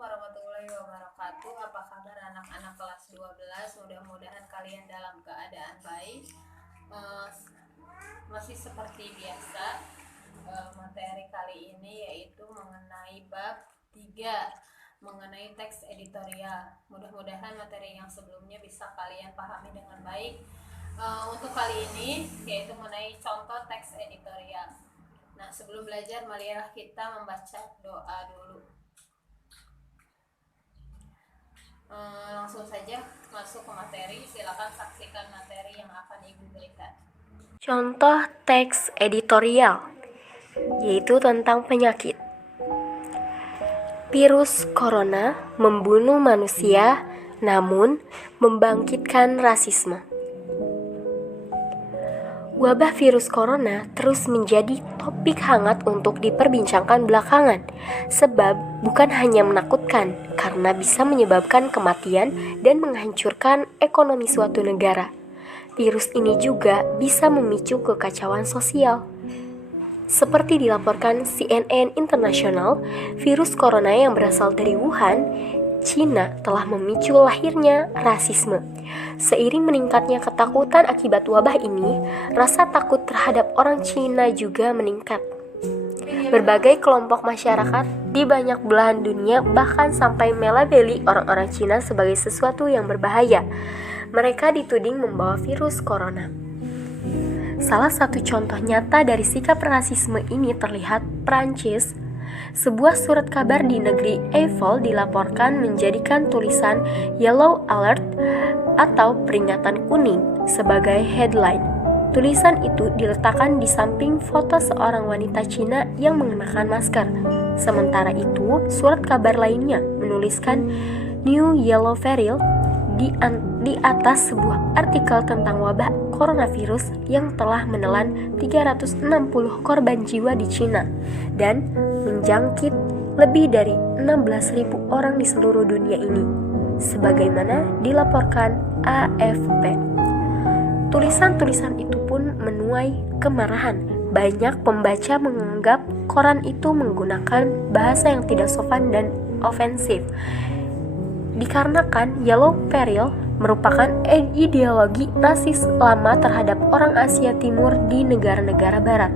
warahmatullahi wabarakatuh. Apa kabar anak-anak kelas 12? Mudah-mudahan kalian dalam keadaan baik. Masih seperti biasa, materi kali ini yaitu mengenai bab 3, mengenai teks editorial. Mudah-mudahan materi yang sebelumnya bisa kalian pahami dengan baik. Untuk kali ini yaitu mengenai contoh teks editorial. Nah, sebelum belajar, marilah kita membaca doa dulu. Langsung saja masuk ke materi. Silakan saksikan materi yang akan Ibu berikan. Contoh teks editorial, yaitu tentang penyakit. Virus corona membunuh manusia, namun membangkitkan rasisme. Wabah virus corona terus menjadi topik hangat untuk diperbincangkan belakangan, sebab bukan hanya menakutkan karena bisa menyebabkan kematian dan menghancurkan ekonomi suatu negara. Virus ini juga bisa memicu kekacauan sosial. Seperti dilaporkan CNN International, virus corona yang berasal dari Wuhan, Cina telah memicu lahirnya rasisme. Seiring meningkatnya ketakutan akibat wabah ini, rasa takut terhadap orang Cina juga meningkat. Berbagai kelompok masyarakat di banyak belahan dunia bahkan sampai melabeli orang-orang Cina sebagai sesuatu yang berbahaya. Mereka dituding membawa virus corona. Salah satu contoh nyata dari sikap rasisme ini terlihat Prancis. Sebuah surat kabar di negeri Eiffel dilaporkan menjadikan tulisan Yellow Alert atau peringatan kuning sebagai headline. Tulisan itu diletakkan di samping foto seorang wanita Cina yang mengenakan masker. Sementara itu, surat kabar lainnya menuliskan New Yellow Peril di atas sebuah artikel tentang wabah coronavirus yang telah menelan 360 korban jiwa di Cina dan menjangkit lebih dari 16.000 orang di seluruh dunia ini, sebagaimana dilaporkan AFP. Tulisan-tulisan itu pun menuai kemarahan. Banyak pembaca menganggap koran itu menggunakan bahasa yang tidak sopan dan ofensif. Dikarenakan Yellow Peril merupakan ideologi rasis lama terhadap orang Asia Timur di negara-negara barat.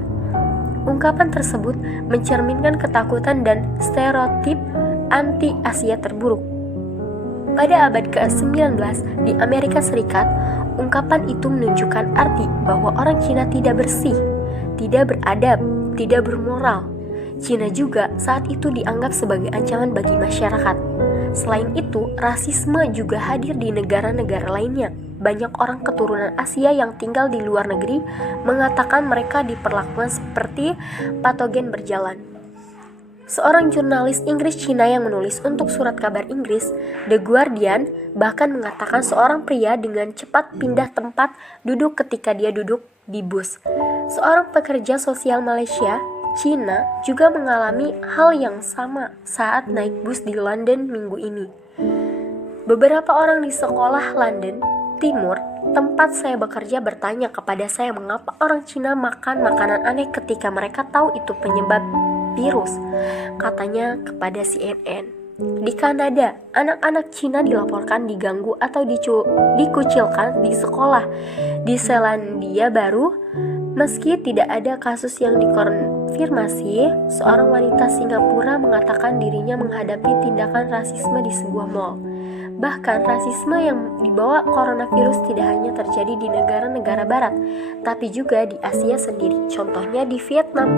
Ungkapan tersebut mencerminkan ketakutan dan stereotip anti-Asia terburuk. Pada abad ke-19 di Amerika Serikat, ungkapan itu menunjukkan arti bahwa orang Cina tidak bersih, tidak beradab, tidak bermoral. Cina juga saat itu dianggap sebagai ancaman bagi masyarakat. Selain itu, rasisme juga hadir di negara-negara lainnya. Banyak orang keturunan Asia yang tinggal di luar negeri mengatakan mereka diperlakukan seperti patogen berjalan. Seorang jurnalis Inggris Cina yang menulis untuk surat kabar Inggris, The Guardian, bahkan mengatakan seorang pria dengan cepat pindah tempat duduk ketika dia duduk di bus. Seorang pekerja sosial Malaysia, Cina, juga mengalami hal yang sama saat naik bus di London minggu ini. Beberapa orang di sekolah London Timur, tempat saya bekerja, bertanya kepada saya mengapa orang Cina makan makanan aneh ketika mereka tahu itu penyebab virus. Katanya kepada CNN, di Kanada, anak-anak Cina dilaporkan diganggu atau dikucilkan di sekolah. Di Selandia Baru, meski tidak ada kasus yang dikonfirmasi, seorang wanita Singapura mengatakan dirinya menghadapi tindakan rasisme di sebuah mal. Bahkan rasisme yang dibawa coronavirus tidak hanya terjadi di negara-negara barat, tapi juga di Asia sendiri, contohnya di Vietnam.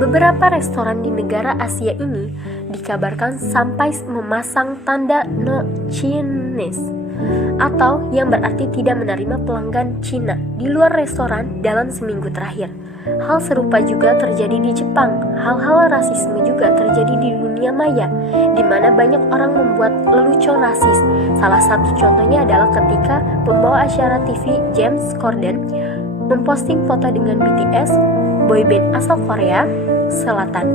Beberapa restoran di negara Asia ini dikabarkan sampai memasang tanda No Chinese atau yang berarti tidak menerima pelanggan Cina di luar restoran dalam seminggu terakhir. Hal serupa juga terjadi di Jepang. Hal-hal rasisme juga terjadi di dunia maya, di mana banyak orang membuat lelucon rasis. Salah satu contohnya adalah ketika pembawa acara TV James Corden memposting foto dengan BTS, boyband asal Korea Selatan.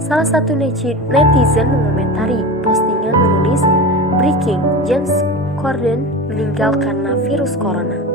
Salah satu netizen mengomentari postingan menulis, "Breaking, James Corden meninggal karena virus corona."